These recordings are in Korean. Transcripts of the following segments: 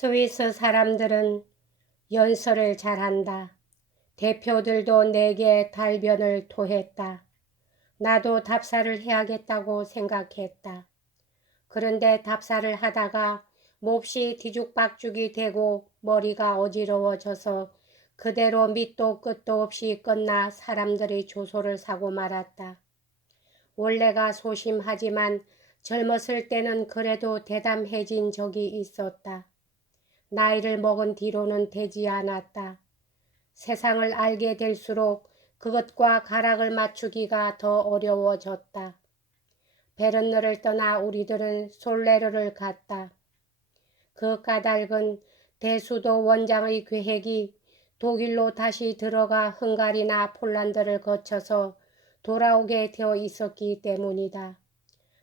스위스 사람들은 연설을 잘한다. 대표들도 내게 달변을 토했다. 나도 답사를 해야겠다고 생각했다. 그런데 답사를 하다가 몹시 뒤죽박죽이 되고 머리가 어지러워져서 그대로 밑도 끝도 없이 끝나 사람들이 조소를 사고 말았다. 원래가 소심하지만 젊었을 때는 그래도 대담해진 적이 있었다. 나이를 먹은 뒤로는 되지 않았다. 세상을 알게 될수록 그것과 가락을 맞추기가 더 어려워졌다. 베른느를 떠나 우리들은 솔레르를 갔다. 그 까닭은 대수도 원장의 계획이 독일로 다시 들어가 헝가리나 폴란드를 거쳐서 돌아오게 되어 있었기 때문이다.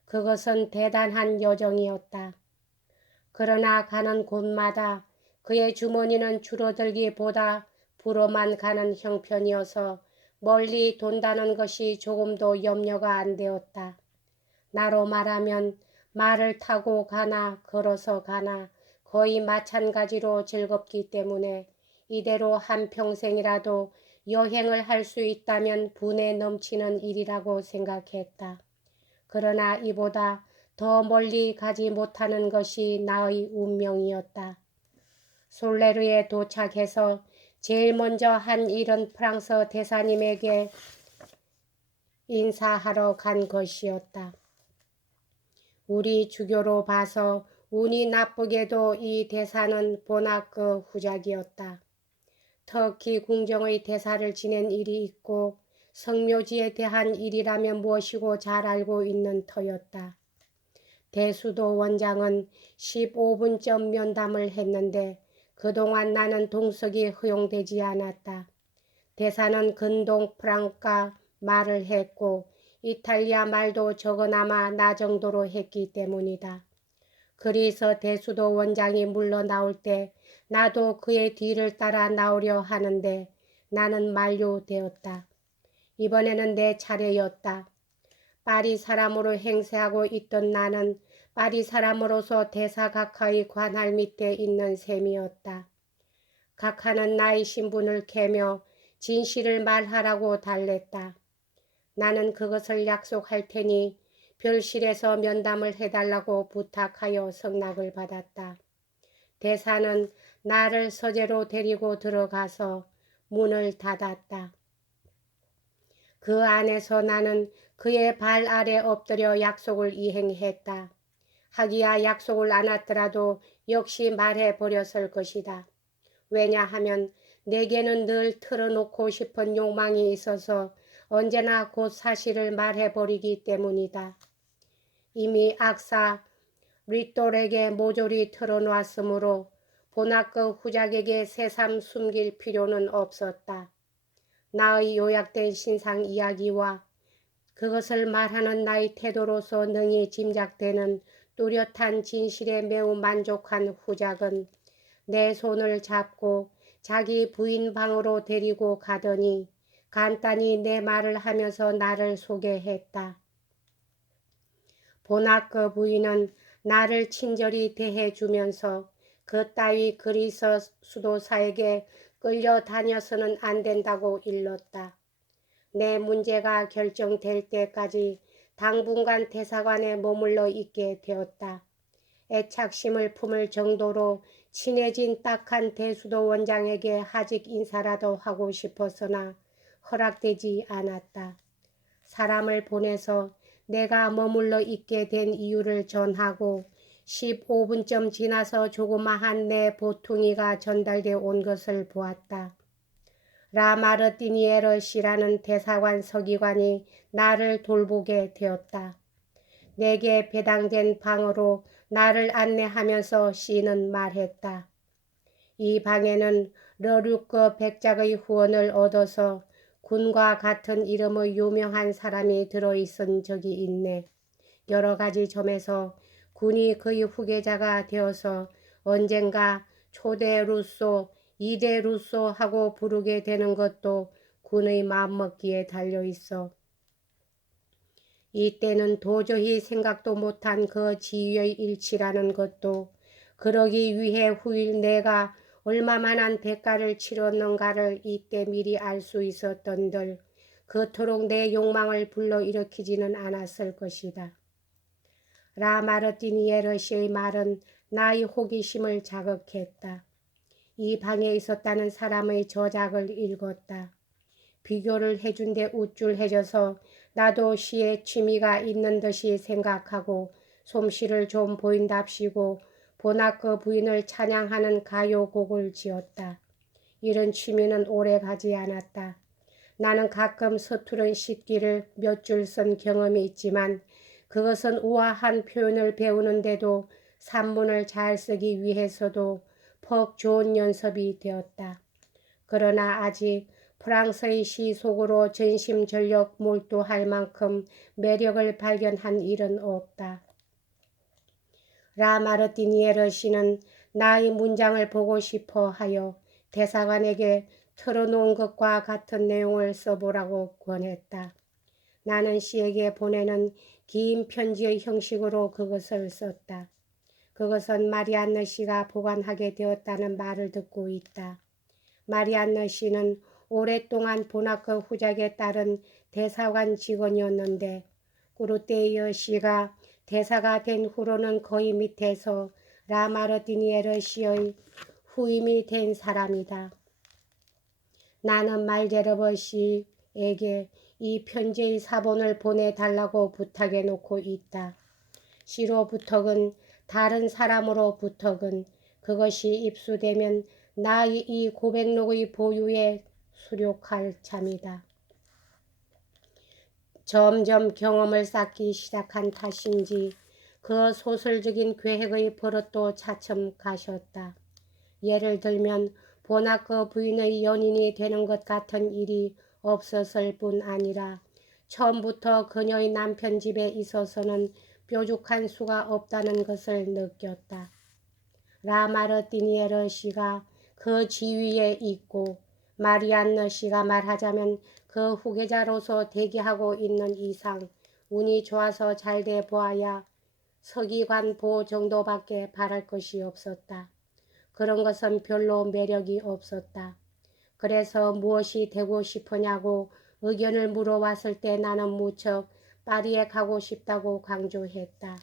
그것은 대단한 여정이었다. 그러나 가는 곳마다 그의 주머니는 줄어들기보다 불어만 가는 형편이어서 멀리 돈다는 것이 조금도 염려가 안 되었다. 나로 말하면 말을 타고 가나 걸어서 가나 거의 마찬가지로 즐겁기 때문에 이대로 한평생이라도 여행을 할 수 있다면 분에 넘치는 일이라고 생각했다. 그러나 이보다 더 멀리 가지 못하는 것이 나의 운명이었다. 솔레르에 도착해서 제일 먼저 한 일은 프랑스 대사님에게 인사하러 간 것이었다. 우리 주교로 봐서 운이 나쁘게도 이 대사는 보나크 후작이었다. 터키 궁정의 대사를 지낸 일이 있고 성묘지에 대한 일이라면 무엇이고 잘 알고 있는 터였다. 대수도 원장은 15분쯤 면담을 했는데 그동안 나는 동석이 허용되지 않았다. 대사는 근동 프랑카 말을 했고 이탈리아 말도 적어나마 나 정도로 했기 때문이다. 그리서 대수도 원장이 물러나올 때 나도 그의 뒤를 따라 나오려 하는데 나는 만류되었다. 이번에는 내 차례였다. 파리 사람으로 행세하고 있던 나는 파리 사람으로서 대사 각하의 관할 밑에 있는 셈이었다. 각하는 나의 신분을 캐며 진실을 말하라고 달랬다. 나는 그것을 약속할 테니 별실에서 면담을 해달라고 부탁하여 승낙을 받았다. 대사는 나를 서재로 데리고 들어가서 문을 닫았다. 그 안에서 나는 그의 발 아래 엎드려 약속을 이행했다. 하기야 약속을 안 했더라도 역시 말해버렸을 것이다. 왜냐하면 내게는 늘 틀어놓고 싶은 욕망이 있어서 언제나 곧 사실을 말해버리기 때문이다. 이미 악사 리톨에게 모조리 틀어놓았으므로 보나크 후작에게 새삼 숨길 필요는 없었다. 나의 요약된 신상 이야기와 그것을 말하는 나의 태도로서 능히 짐작되는 뚜렷한 진실에 매우 만족한 후작은 내 손을 잡고 자기 부인 방으로 데리고 가더니 간단히 내 말을 하면서 나를 소개했다. 보나크 부인은 나를 친절히 대해주면서 그따위 그리스 수도사에게 끌려다녀서는 안 된다고 일렀다. 내 문제가 결정될 때까지 당분간 대사관에 머물러 있게 되었다. 애착심을 품을 정도로 친해진 딱한 대수도 원장에게 하직 인사라도 하고 싶었으나 허락되지 않았다. 사람을 보내서 내가 머물러 있게 된 이유를 전하고 15분쯤 지나서 조그마한 내 보퉁이가 전달되어 온 것을 보았다. 라마르티니에르 씨라는 대사관 서기관이 나를 돌보게 되었다. 내게 배당된 방으로 나를 안내하면서 씨는 말했다. 이 방에는 르류크 백작의 후원을 얻어서 군과 같은 이름의 유명한 사람이 들어있은 적이 있네. 여러 가지 점에서 군이 그의 후계자가 되어서 언젠가 초대 루소, 2대 루소 하고 부르게 되는 것도 군의 마음먹기에 달려있어. 이때는 도저히 생각도 못한 그 지위의 일치라는 것도 그러기 위해 후일 내가 얼마만한 대가를 치렀는가를 이때 미리 알 수 있었던들 그토록 내 욕망을 불러일으키지는 않았을 것이다. 라마르티니 에르시의 말은 나의 호기심을 자극했다. 이 방에 있었다는 사람의 저작을 읽었다. 비교를 해준데 우쭐해져서 나도 시에 취미가 있는 듯이 생각하고 솜씨를 좀 보인답시고 보나크 부인을 찬양하는 가요곡을 지었다. 이런 취미는 오래 가지 않았다. 나는 가끔 서투른 시기를 몇 줄 쓴 경험이 있지만 그것은 우아한 표현을 배우는데도 산문을 잘 쓰기 위해서도 퍽 좋은 연습이 되었다. 그러나 아직 프랑스의 시 속으로 전심전력 몰두할 만큼 매력을 발견한 일은 없다. 라마르티니에르 씨는 나의 문장을 보고 싶어 하여 대사관에게 틀어놓은 것과 같은 내용을 써보라고 권했다. 나는 씨에게 보내는 긴 편지의 형식으로 그것을 썼다. 그것은 마리안느 씨가 보관하게 되었다는 말을 듣고 있다. 마리안느 씨는 오랫동안 보나크 후작에 따른 대사관 직원이었는데 꾸르테이어 씨가 대사가 된 후로는 거의 밑에서 라마르티니에르 씨의 후임이 된 사람이다. 나는 말제르버 씨에게 이 편지의 사본을 보내달라고 부탁해 놓고 있다. 시로 부탁은 다른 사람으로 부탁은 그것이 입수되면 나의 이 고백록의 보유에 수록할 참이다. 점점 경험을 쌓기 시작한 탓인지 그 소설적인 계획의 버릇도 차츰 가셨다. 예를 들면 보나크 부인의 연인이 되는 것 같은 일이 없었을 뿐 아니라 처음부터 그녀의 남편 집에 있어서는 뾰족한 수가 없다는 것을 느꼈다. 라마르티니에르 씨가 그 지위에 있고 마리안느 씨가 말하자면 그 후계자로서 대기하고 있는 이상 운이 좋아서 잘 돼 보아야 서기관 보 정도밖에 바랄 것이 없었다. 그런 것은 별로 매력이 없었다. 그래서 무엇이 되고 싶으냐고 의견을 물어왔을 때 나는 무척 파리에 가고 싶다고 강조했다.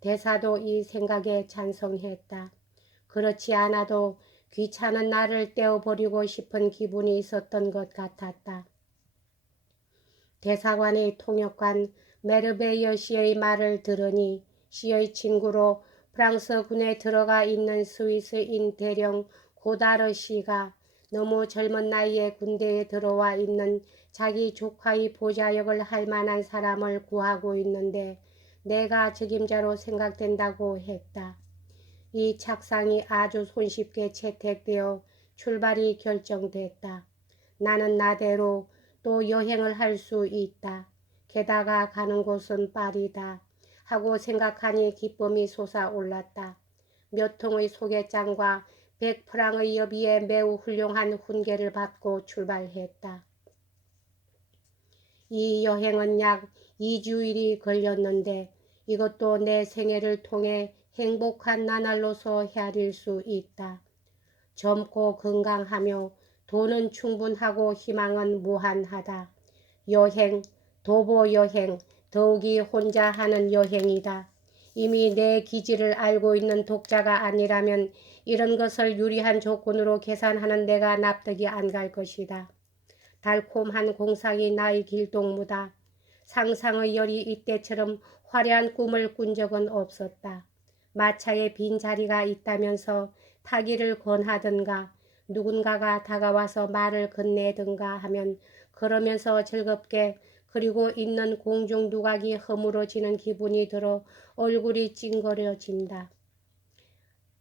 대사도 이 생각에 찬성했다. 그렇지 않아도 귀찮은 나를 떼어버리고 싶은 기분이 있었던 것 같았다. 대사관의 통역관 메르베이어 씨의 말을 들으니 씨의 친구로 프랑스 군에 들어가 있는 스위스인 대령 고다르 씨가 너무 젊은 나이에 군대에 들어와 있는 자기 조카의 보좌역을 할 만한 사람을 구하고 있는데 내가 적임자로 생각된다고 했다. 이 착상이 아주 손쉽게 채택되어 출발이 결정됐다. 나는 나대로 또 여행을 할 수 있다. 게다가 가는 곳은 파리다. 하고 생각하니 기쁨이 솟아올랐다. 몇 통의 소개장과 100프랑의 여비에 매우 훌륭한 훈계를 받고 출발했다. 이 여행은 약 2주일이 걸렸는데 이것도 내 생애를 통해 행복한 나날로서 헤아릴 수 있다. 젊고 건강하며 돈은 충분하고 희망은 무한하다. 여행, 도보 여행, 더욱이 혼자 하는 여행이다. 이미 내 기질을 알고 있는 독자가 아니라면 이런 것을 유리한 조건으로 계산하는 내가 납득이 안 갈 것이다. 달콤한 공상이 나의 길동무다. 상상의 열이 이때처럼 화려한 꿈을 꾼 적은 없었다. 마차에 빈 자리가 있다면서 타기를 권하든가 누군가가 다가와서 말을 건네든가 하면 그러면서 즐겁게 그리고 있는 공중 두각이 허물어지는 기분이 들어 얼굴이 찡그려진다.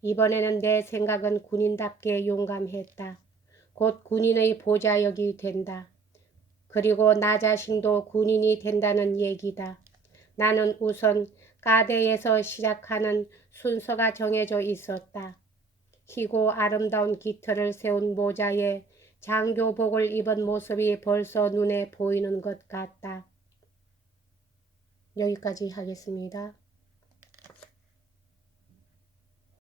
이번에는 내 생각은 군인답게 용감했다. 곧 군인의 보좌역이 된다. 그리고 나 자신도 군인이 된다는 얘기다. 나는 우선 가대에서 시작하는 순서가 정해져 있었다. 희고 아름다운 깃털을 세운 모자에 장교복을 입은 모습이 벌써 눈에 보이는 것 같다. 여기까지 하겠습니다.